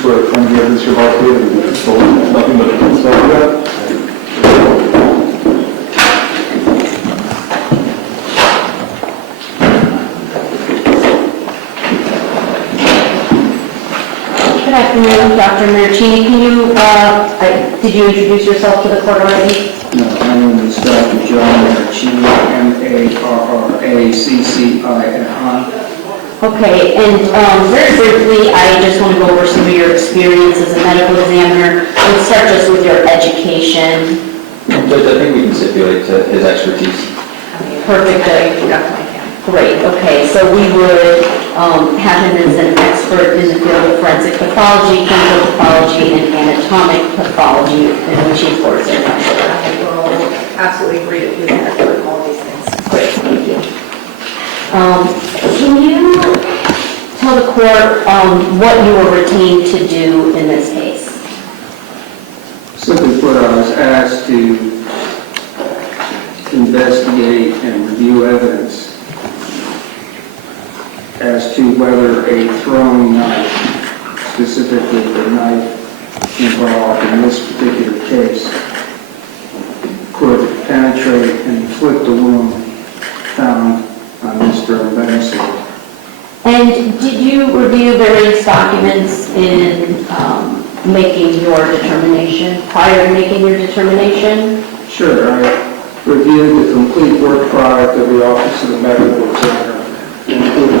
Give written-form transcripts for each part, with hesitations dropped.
for any evidence you're about to give. So nothing but stuff like that. Good afternoon, Dr. Marcini. Can you, did you introduce yourself to the court already? No, my name is Dr. John Marcini, M-A-R-R-A-C-C-I-N-I. Okay, and very briefly, I just want to go over some of your experience as a medical examiner. Let's start just with your education. Judge, I think we can stipulate his expertise. Perfect. Great. Okay, so we would have him as an expert in the field of forensic pathology, clinical pathology, and anatomic pathology, in which he course in. I will absolutely agree that he's an expert in all these things. Great, thank you. Can you tell the court what you were retained to do in this case? Simply put, I was asked to investigate and review evidence as to whether a throwing knife, specifically the knife involved in this particular case, could penetrate and inflict the wound found on Mr. Obumseli. And did you review various documents in making your determination, prior to making your determination? Sure, I reviewed the complete work product of the Office of the Medical Examiner, including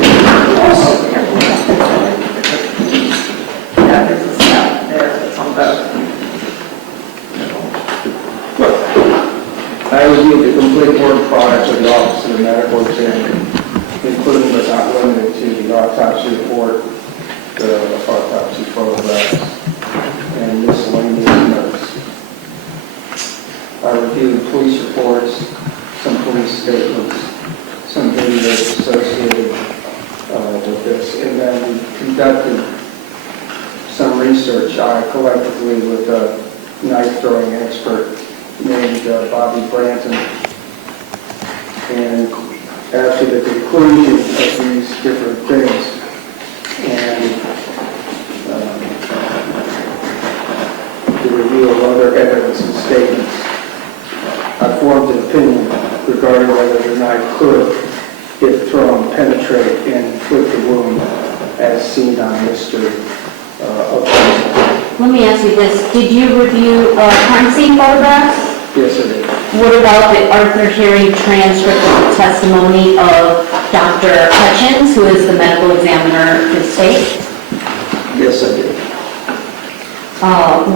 Yeah, there's a step there that's on both. I reviewed the complete work product of the Office of the Medical Examiner, including but not limited to the autopsy report, the autopsy photographs, and miscellaneous notes. I reviewed police reports, some police statements, some videos associated with this, and then we conducted some research collectively with a knife-throwing expert named Bobby Branton. And after the conclusion of these different things and the review of other evidence and statements, I formed an opinion regarding whether the knife could, if thrown, penetrate and inflict the wound as seen on Mr. Obumseli. Let me ask you this. Did you review crime scene photographs? Yes, I did. What about the Arthur hearing transcript of the testimony of Dr. Hutchins, who is the medical examiner for the state? Yes, I did.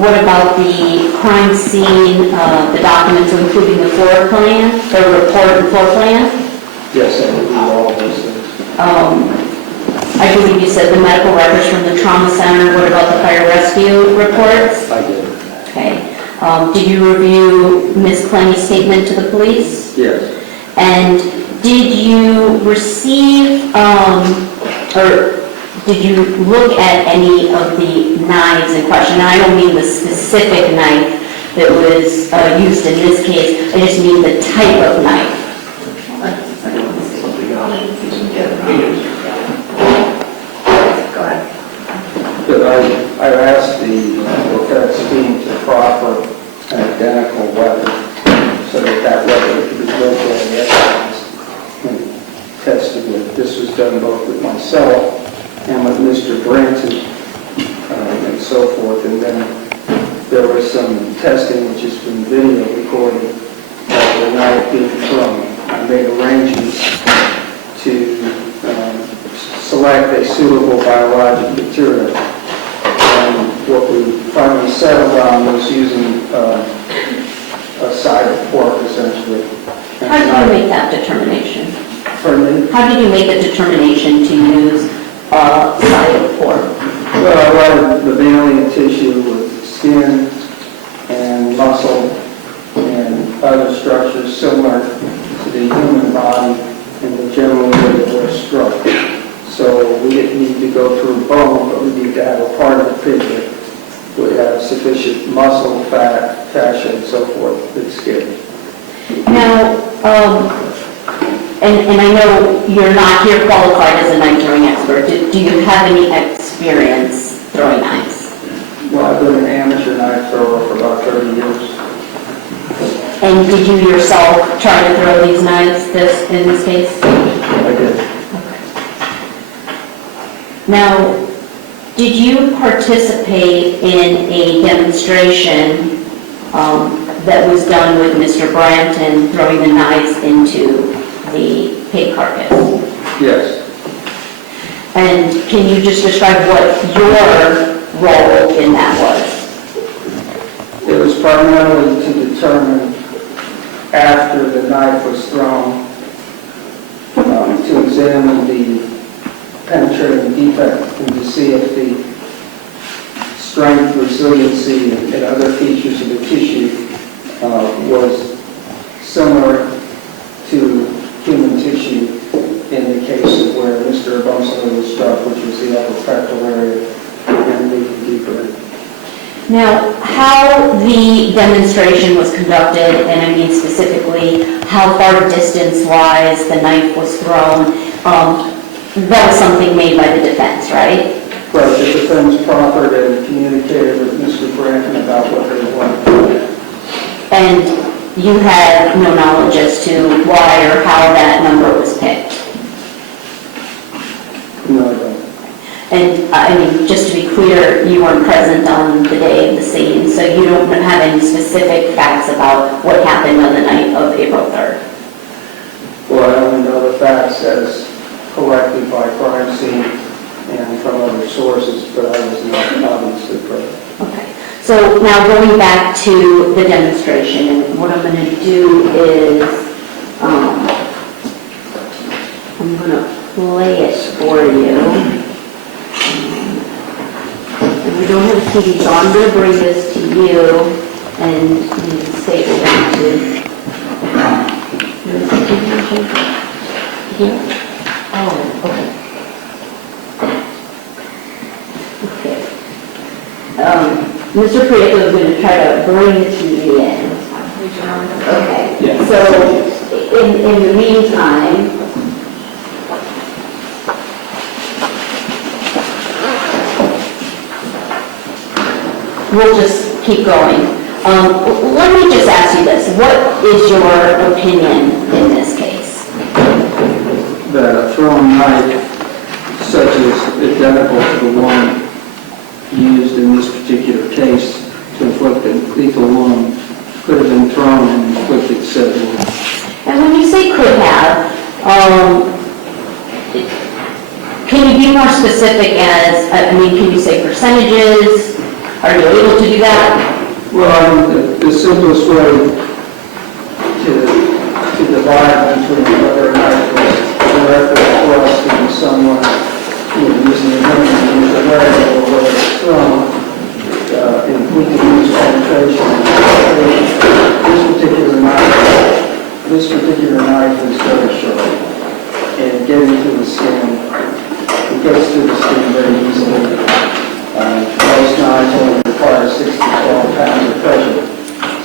What about the crime scene, the documents including the floor plan, the report and floor plan? Yes, I reviewed all of those things. I believe you said the medical records from the trauma center. What about the fire rescue reports? I did. Okay. Did you review Ms. Clenney's statement to the police? Yes. And did you receive, or did you look at any of the knives in question? And I don't mean the specific knife that was used in this case. I just mean the type of knife. Go ahead. But I asked the defense team to proffer an identical weapon so that weapon could be looked at and evidence and tested with. This was done both with myself and with Mr. Branton and so forth. And then there was some testing which has been video recorded of the knife being thrown. I made arrangements to select a suitable biologic material. And what we finally settled on was using a side of pork, essentially. How did you make that determination? Pardon me? How did you make the determination to use a side of pork? Well, I wanted the mammalian tissue with skin and muscle and other structures similar to the human body and the general way that we're struck. So we didn't need to go through bone, but we need to have a part of the pig that would have sufficient muscle, fat, fascia, and so forth, and skin. Now, and I know you're not here qualified as a knife throwing expert. Do you have any experience throwing knives? thrower for about 30 years. And did you yourself try to throw these knives in this case? I did. Now, did you participate in a demonstration that was done with Mr. Branton throwing the knives into the pig carcass? Yes. And can you just describe what your role in that was? It was primarily to determine after the knife was thrown, to examine the penetrating defect and to see if the strength, resiliency, and other features of the tissue was similar to human tissue in the case of where Mr. Obumseli was struck, which was the upper pectoral area and the deeper. Now, how the demonstration was conducted, and I mean specifically how far distance-wise the knife was thrown, that was something made by the defense, right? Right, the defense proffered and communicated with Mr. Branton about what they wanted. And you had no knowledge as to why or how that number was picked? No, I don't. And, I mean, just to be clear, you weren't present on the day of the scene, so you don't have any specific facts about what happened on the night of April 3rd? Well, I only know the facts as collected by crime scene and from other sources, but I was not obviously present. Okay. So now going back to the demonstration, and what I'm going to do is, I'm going to play it for you. And we don't have a TV, so I'm going to bring this to you, and you can say we're going to. Here? Oh, okay. Okay. Mr. Prieto is going to try to bring the TV in. Okay. Yeah. So, in the meantime, we'll just keep going. Let me just ask you this. What is your opinion in this case? That a thrown knife, such as identical to the one used in this particular case to inflict a lethal wound, could have been thrown and inflicted said wound. And when you say could have, can you be more specific as, I mean, can you say percentages? Are you able to do that? Well, the simplest way to divide between whether or not it was directly thrust into someone using a hammer to use a leg or whether it's thrown, and we can use penetration. This particular knife is very sharp, and getting to the skin, it gets to the skin very easily. Most knives only require 6 to 12 pounds of pressure.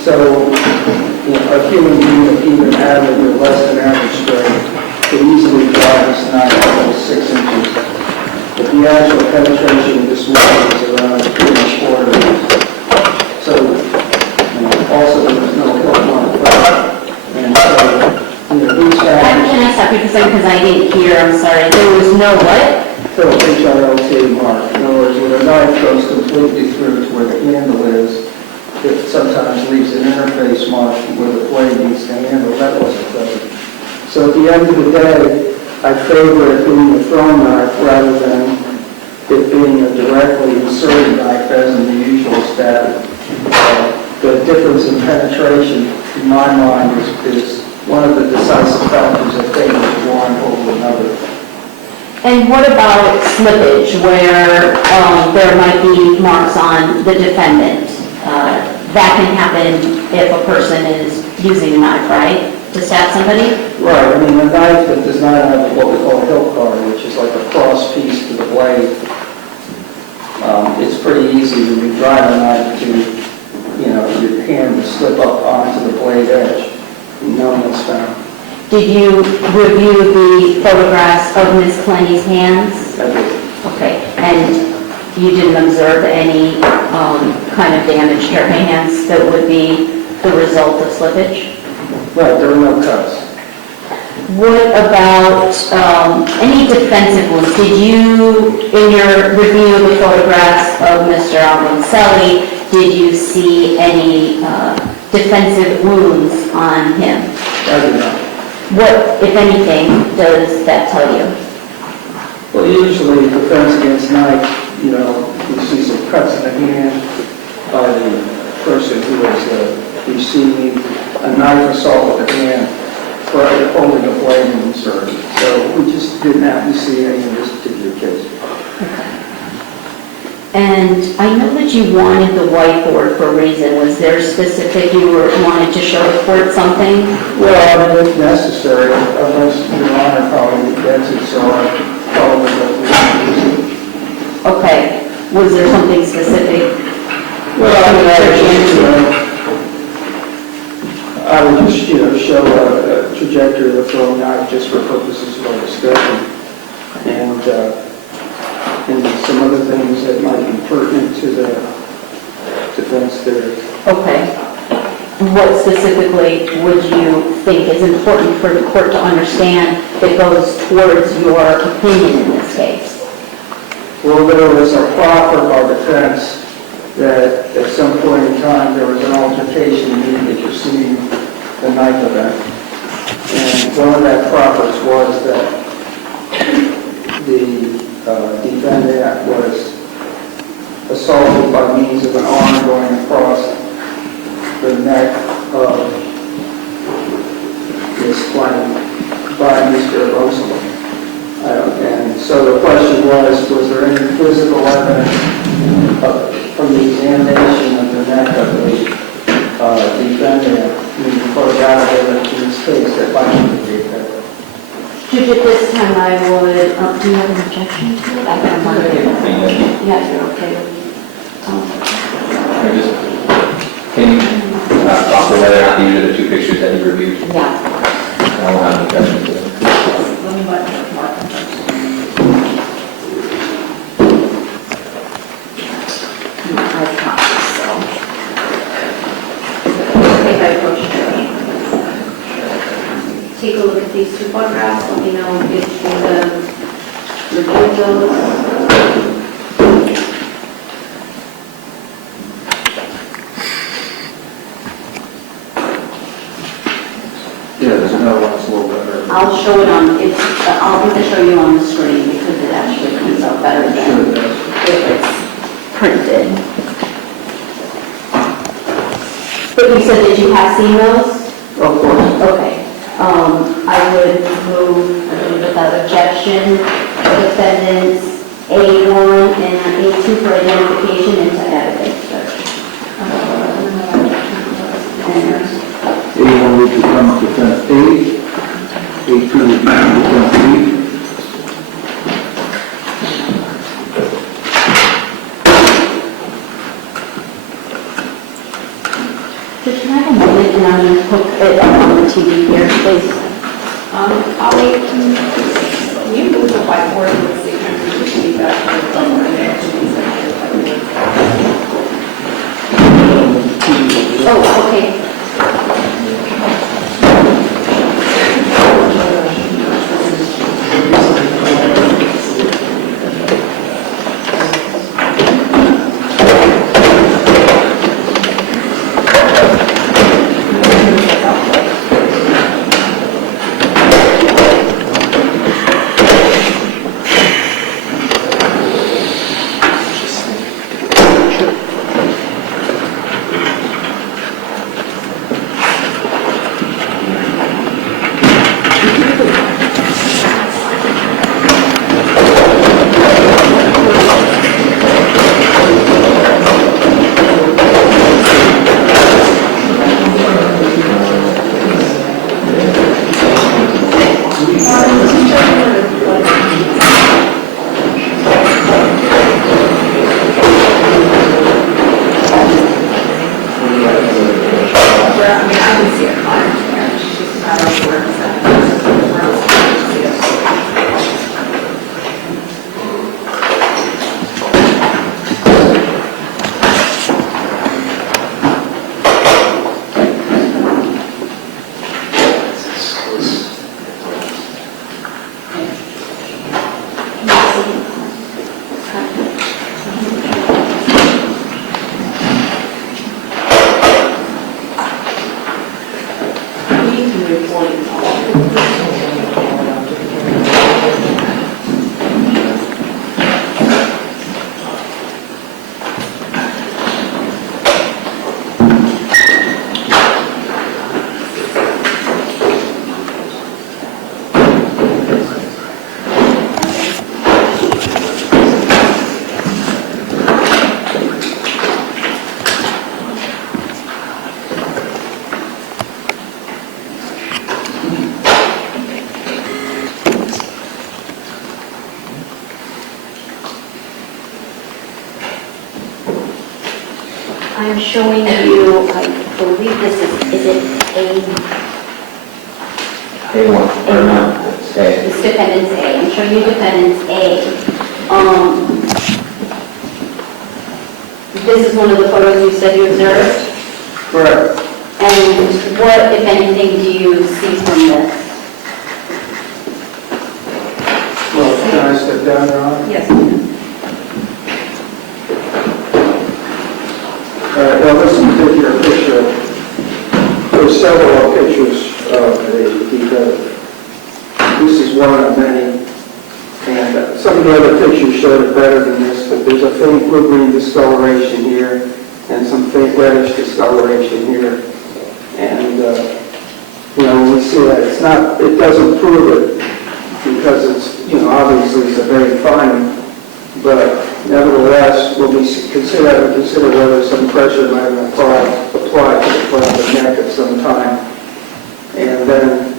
So, a human being of even average or less than average strength could easily drive this knife almost 6 inches. But the actual penetration of this wound is around 3¼ inches. So, also there was no hook mark. And so, these factors, Can I stop you for a second because I didn't hear, I'm sorry. There was no what? HILT mark. In other words, when a knife goes completely through to where the handle is, it sometimes leaves an interface mark where the blade meets the handle. That wasn't present. So at the end of the day, I favor it being a thrown knife rather than it being a directly inserted knife as in the usual stab. The difference in penetration, in my mind, is one of the decisive factors that favors one over another. And what about slippage, where there might be marks on the defendant? That can happen if a person is using a knife, right, to stab somebody? Right, I mean, a knife that does not have what we call a hilt guard, which is like a cross piece to the blade, it's pretty easy when you drive a knife to, your hand to slip up onto the blade edge. No one is found. Did you review the photographs of Ms. Clenney's hands? I did. Okay, and you didn't observe any kind of damage to her hands that would be the result of slippage? Right, there were no cuts. What about any defensive wounds? Did you, in your review of the photographs of Mr. Obumseli, did you see any defensive wounds on him? I did not. What, if anything, does that tell you? Well, usually defense against knife, you know, you see some cuts in the hand by the person who is receiving a knife assault with the hand for holding a blade and inserting. So we just didn't happen to see any in this particular case. And I know that you wanted the whiteboard for a reason. Was there specific, you wanted to show the court something? Well, if necessary, unless Your Honor probably gets it, so I probably don't use it. Okay. Was there something specific? Well, I would just, show a trajectory of the throwing knife just for purposes of our discussion. And some other things that might be pertinent to the defense there. Okay. What specifically would you think is important for the court to understand that goes towards your opinion in this case? Well, there was a proffer by defense that at some point in time there was an altercation immediately preceding the knife event. And one of that proffers was that the defendant was assaulted by means of an arm going across the neck of Ms. Clenney by Mr. Obumseli. And so the question was there any physical evidence from the examination of the neck of the defendant, meaning photographic evidence in this case, that might indicate that? Judge, at this time I would, do you have an objection to it? I can wonder. Yeah, you're okay with Can you talk about whether or not these are the two pictures that you reviewed? Yeah. I don't have an objection to them. Let me let Mark first. I've copied, so. Okay, if I approach it. Take a look at these two photographs, let me know if you reviewed those. Yeah, there's another one that's a little better. I'll show it on, I'll have to show you on the screen because it actually comes out better than if it's printed. But you said that you have seen those? Of course. Okay. I would move without objection, defendants A1 and A2 for identification into evidence. A1 would become defense A, A2 would become defense B. Just can I have a moment and I'm going to put it up on the TV here, please? Ollie, can you move the whiteboard and see if you can see Oh, okay. I'm showing you, I believe this is it A1, or A1. no, it's A. It's defendant's A. I'm showing you defendant's A. This is one of the photos you said you observed? Correct. And what, if anything, do you see from this? Well, can I step down, Your Honor? Yes. All right, well, this particular picture, there's several pictures of the defendant. This is one of many, and some of the other pictures show it better than this, but there's a faint blue-green discoloration here, and some faint reddish discoloration here. And, when we see that, it doesn't prove it, because it's, obviously it's a very fine, but nevertheless, we'll consider whether some pressure might have been applied to the front of the neck at some time. And then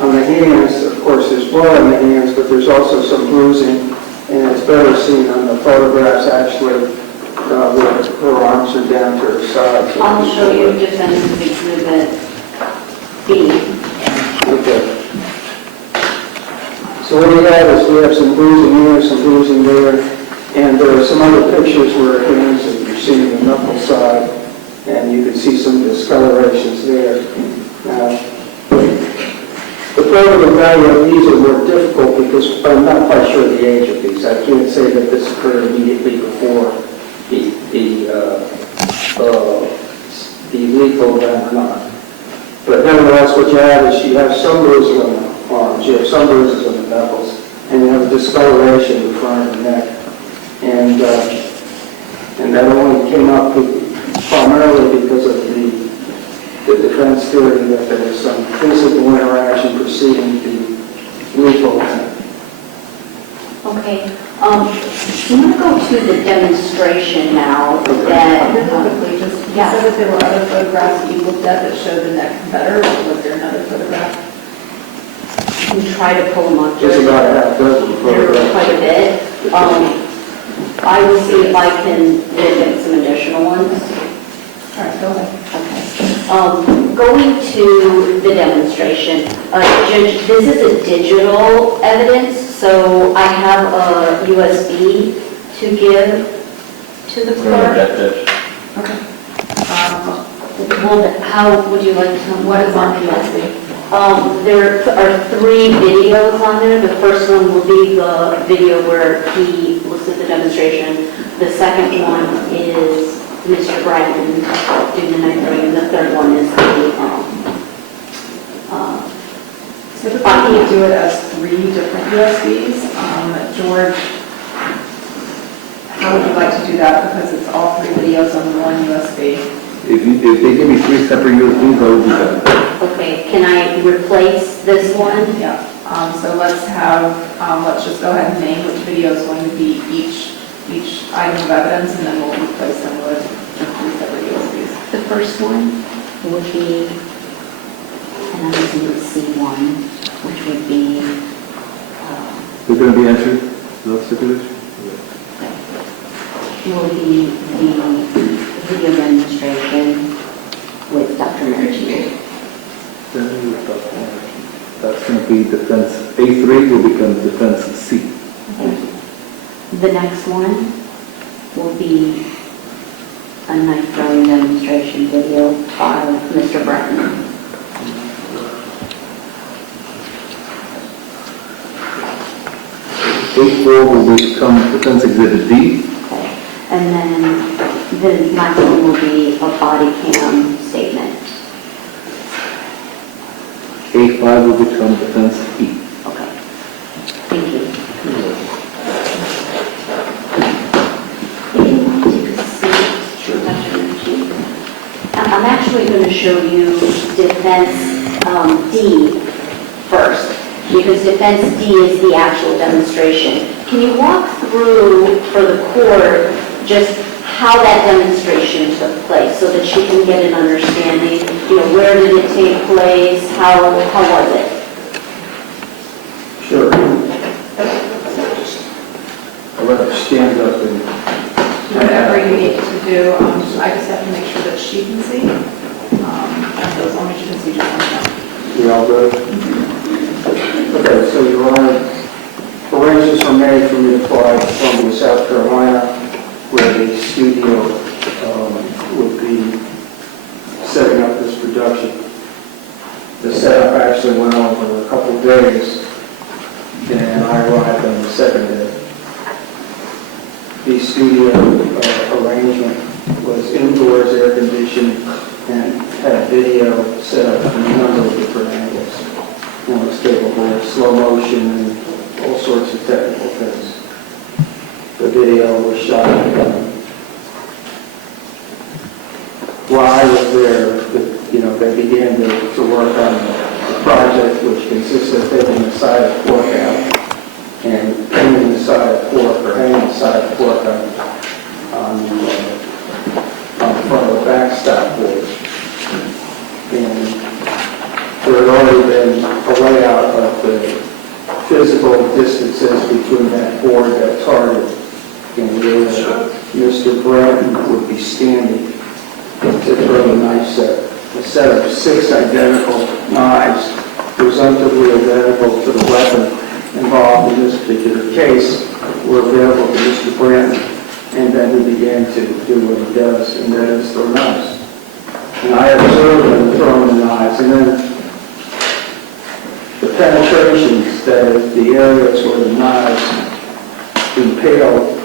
on the hands, of course, there's blood on the hands, but there's also some bruising, and it's better seen on the photographs actually, where her arms are down to her sides. I'll show you defendant's exhibit B. Okay. So what we have is we have some bruising here, some bruising there, and there are some other pictures where her hands are, you're seeing the knuckle side, and you can see some discolorations there. Now, the probative value of these are more difficult because I'm not quite sure the age of these. I can't say that this occurred immediately before the lethal event or not. But nevertheless, what you have is you have some bruising on the arms, you have some bruises on the knuckles, and you have a discoloration in the front of the neck. And that only came up primarily because of the defense theory that there was some physical interaction preceding the lethal event. Okay. I'm going to go to the demonstration now that... Really quickly, just, you Yeah. said that there were other photographs that you looked at that showed the neck better. Was there another photograph? You can try to pull them up. There's about a half dozen There are photographs. quite a bit. I will see if I can get some additional ones. All right, go ahead. Okay. Going to the demonstration, Judge, this is a digital evidence, so I have a USB to give to the clerk. Okay. Well, how would you like to, What is on the USB? There are 3 videos on there. The first one will be the video where he looks at the demonstration. The second one is Mr. Brandon doing the knife throwing, and the third one is Typically, you do it as 3 different USBs. George, how would you like to do that? Because it's all 3 videos on one USB. If they give me 3 separate USBs, I will do that. Okay, can I replace this one? Yeah. So let's just go ahead and name which video is going to be each item of evidence, and then we'll replace them with 3 separate USBs. The first one would be, and I'm using the C1, which would be, They're going to be answered, those stipulations? will be the video demonstration with Dr. Merchant. That's going to be defense, A3 will become defense C. The next one will be a knife throwing demonstration video by Mr. Bratton. A4 will become defense exhibit D. Okay. And then the last one will be a body cam statement. A5 will become defense E. Okay. Thank you. If you want to take a seat, sure, Dr. Ritchie. I'm actually going to show you defense D first, because defense D is the actual demonstration. Can you walk through for the court just how that demonstration took place so that she can get an understanding, where did it take place, how was it? Sure. I'll let her stand up and... Whatever you need to do, I I just have to make sure that she can see. And so as long as you can see, just let me know. You all good? Okay, so Your Honor, arrangements were made for me to fly to Columbia, South Carolina, where the studio would be setting up this production. The setup actually went on for a couple of days, and I arrived on the second day. The studio arrangement was indoors, air conditioned, and had video set up from a number of different angles. And was capable of slow motion and all sorts of technical things. The video was shot while I was there. They began to work on the project, which consists of taking the side of pork out and hanging the side of pork or hanging the side of pork on the front of the backstop board. And there had already been a layout of the physical distances between that board, that target, and where Mr. Bratton would be standing to throw the knife set. A set of 6 identical knives, presumptively identical to the weapon involved in this particular case, were available to Mr. Bratton, and then he began to do what he does, and that is throw knives. And I observed him throwing the knives, and then the penetrations, that is, the areas where the knives impaled,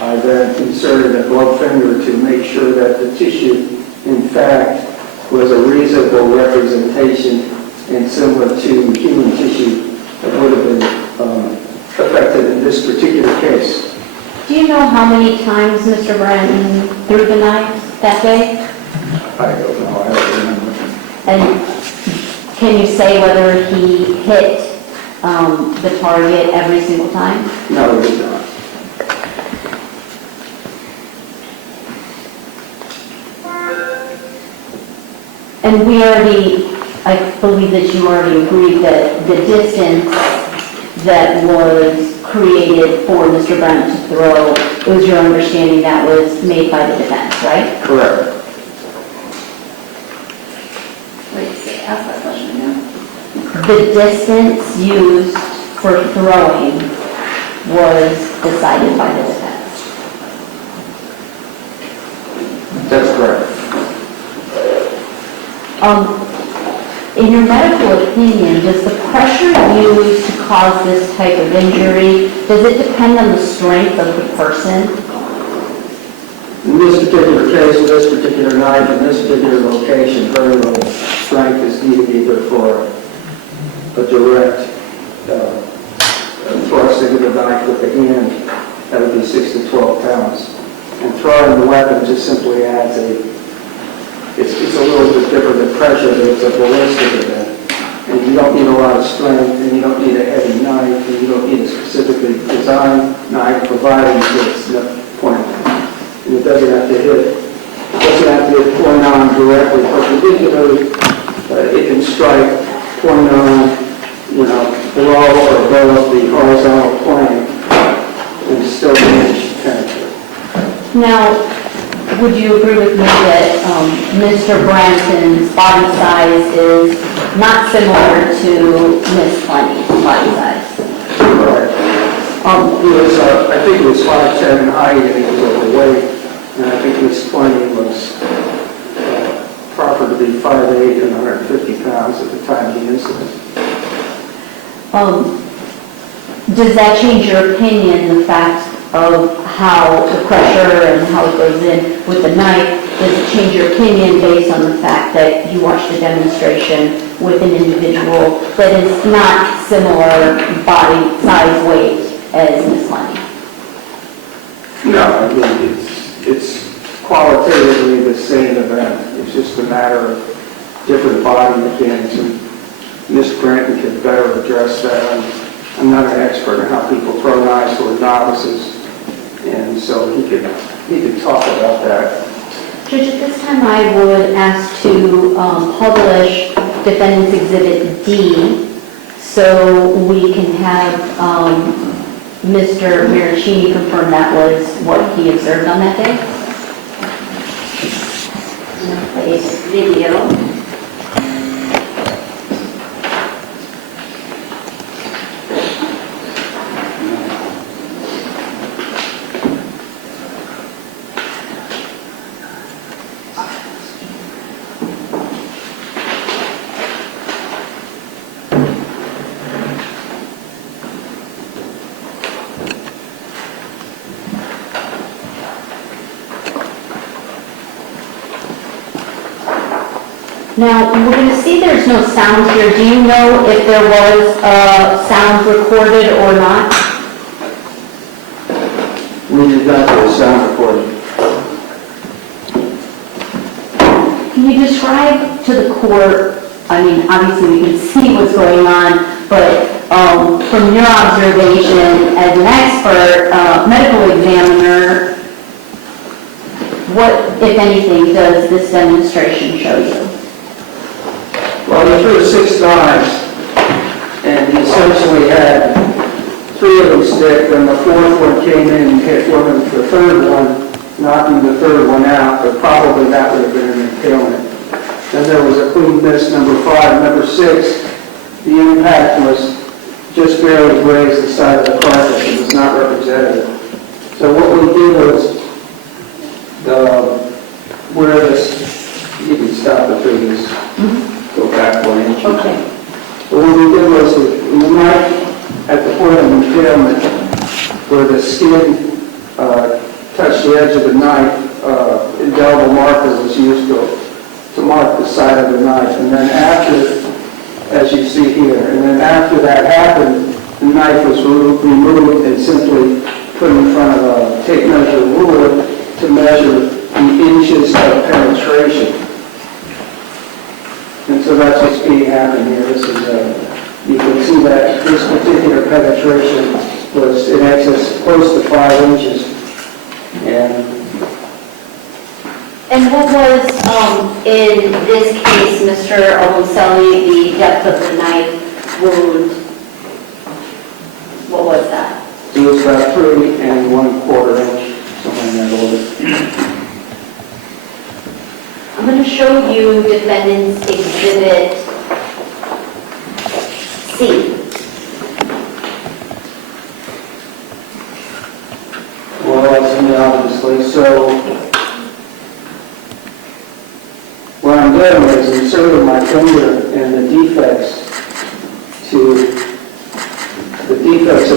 I then inserted a glove finger to make sure that the tissue, in fact, was a reasonable representation and similar to human tissue that would have been affected in this particular case. Do you know how many times Mr. Bratton threw the knives that day? I don't know, I don't remember. And can you say whether he hit the target every single time? No, we did not. And we already, I believe that you already agreed that the distance that was created for Mr. Bratton to throw, it was your understanding that was made by the defense, right? Correct. Wait, ask that question again. The distance used for throwing was decided by the defense. That's correct. In your medical opinion, does the pressure used to cause this type of injury, does it depend on the strength of the person? In this particular case, with this particular knife, in this particular location, very little strength is needed either for a direct thrusting of the knife with the hand. That would be 6 to 12 pounds. And throwing the weapon just simply adds it's a little bit different than pressure, but it's a ballistic event. And you don't need a lot of strength, and you don't need a heavy knife, and you don't need a specifically designed knife, provided it's point. And it doesn't have to hit point on directly, perpendicularly. It can strike point on, below or above the horizontal plane, and still manage to penetrate. Now, would you agree with me that Mr. Branson's body size is not similar to Ms. Clenney's body size? Right. I think it was 5'10" in height, and he was overweight, and I think Ms. Clenney was proper to be 5'8" and 150 pounds at the time of the incident. Does that change your opinion, the fact of how the pressure and how it goes in with the knife? Does it change your opinion based on the fact that you watched a demonstration with an individual that is not similar body size, weight as Ms. Clenney? No, I mean, it's qualitatively the same event. It's just a matter of different body mechanics, and Ms. Bratton can better address that. I'm not an expert in how people throw knives who are novices, and so he could talk about that. Judge, at this time I would ask to publish Defendant's Exhibit D so we can have Mr. Maricini confirm that was what he observed on that day. Place video. Now, we're going to see there's no sound here. Do you know if there was sound recorded or not? We did not do a sound recording. Can you describe to the court, I mean, obviously we can see what's going on, but from your observation as an expert, medical examiner, what, if anything, does this demonstration show you? Well, he threw 6 knives, and he essentially had 3 of them stick, and the 4th one came in and hit one of the 3rd one, knocking the 3rd one out, but probably that would have been an impalement. Then there was a clean miss, number 5. Number 6, the impact was just barely grazed the side of the carcass. It was not representative. So what we did was, where this, you can stop the previous. Go back 1 inch. Okay. So what we did was, the knife at the point of impalement, where the skin touched the edge of the knife, indelible marker was used to mark the side of the knife. And then after, as you see here, and then after that happened, the knife was removed and simply put in front of a tape measure ruler to measure the inches of penetration. And so that's what's being happened here. This is, you can see that this particular penetration was in excess, close to 5 inches. And what was, in this case, Mr. Obumseli, the depth of the knife wound? What was that? It was about 3 1/4 inch, something in that order. I'm going to show you Defendant's Exhibit C. Well, that's me, obviously. So what I'm doing is inserting my finger in the defects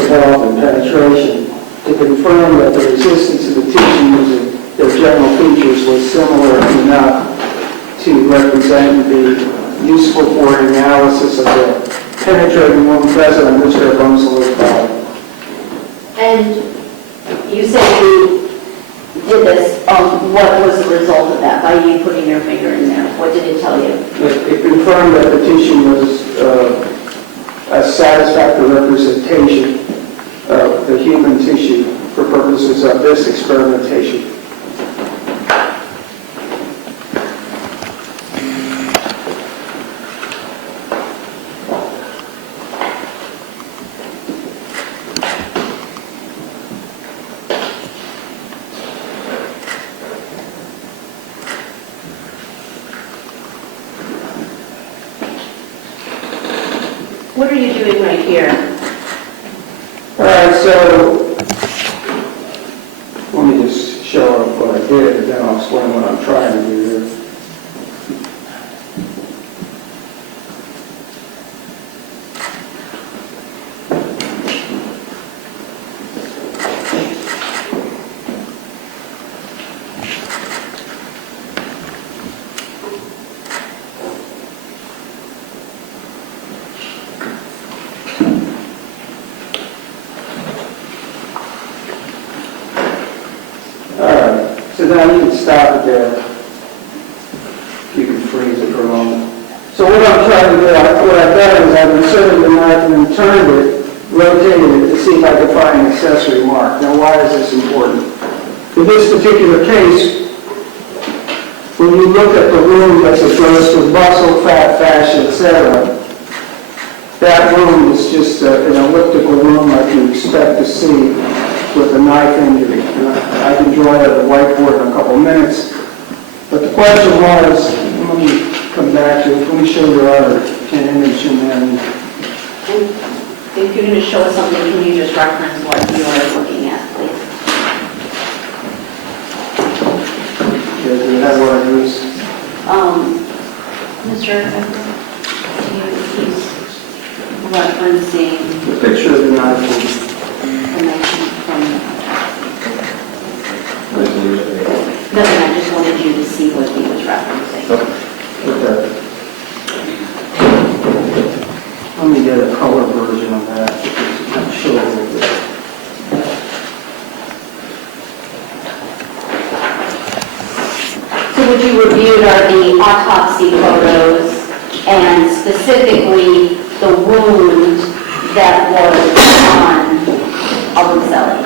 involved in penetration to confirm that the resistance of the tissues and their general features was similar enough to represent the useful for analysis of the penetrating wound present on Mr. Obumseli's body. And you said you did this. What was the result of that, by you putting your finger in there? What did it tell you? It confirmed that the tissue was a satisfactory representation of the human tissue for purposes of this experimentation. What are you doing right here? All right, so let me just show what I did, and then I'll explain what I'm trying to do here. So now you can stop it there. You can freeze it for a moment. So what I'm trying to do, what I've done is I've inserted the knife and then turned it, rotated it to see if I could find an accessory mark. Now why is this important? In this particular case, when you look at the wound that's exposed to muscle, fat, fascia, etc., that wound is just an elliptical wound like you expect to see with a knife injury. I can draw it at a whiteboard in a couple minutes, but the question was, let me come back to it, let me show you our image and then, And if you're going to show us something, can you just reference what you are looking at, please? do you have what I use? Mr. He's referencing The picture of the knife. information from, nothing, I just wanted you to see what he was referencing. Okay. Let me get a color version of that, because I'm sure a little bit. So what you reviewed are the autopsy photos and specifically the wound that was on Obumseli.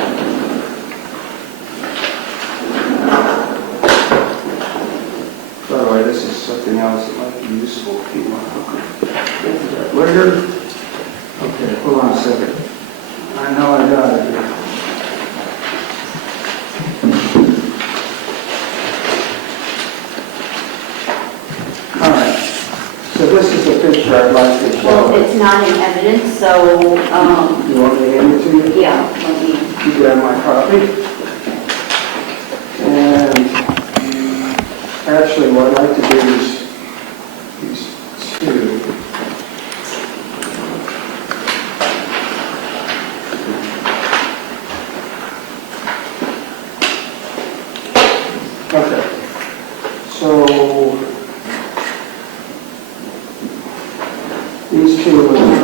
By the way, this is something else that might be useful if you want to look at that later. Okay, hold on a second. I know I got it here. All right. So this is the picture I'd like to show. Well, it's not in evidence, so, You want me to hand it to you? yeah, let me, You got my copy. And actually, what I'd like to do is these two. Okay. So these two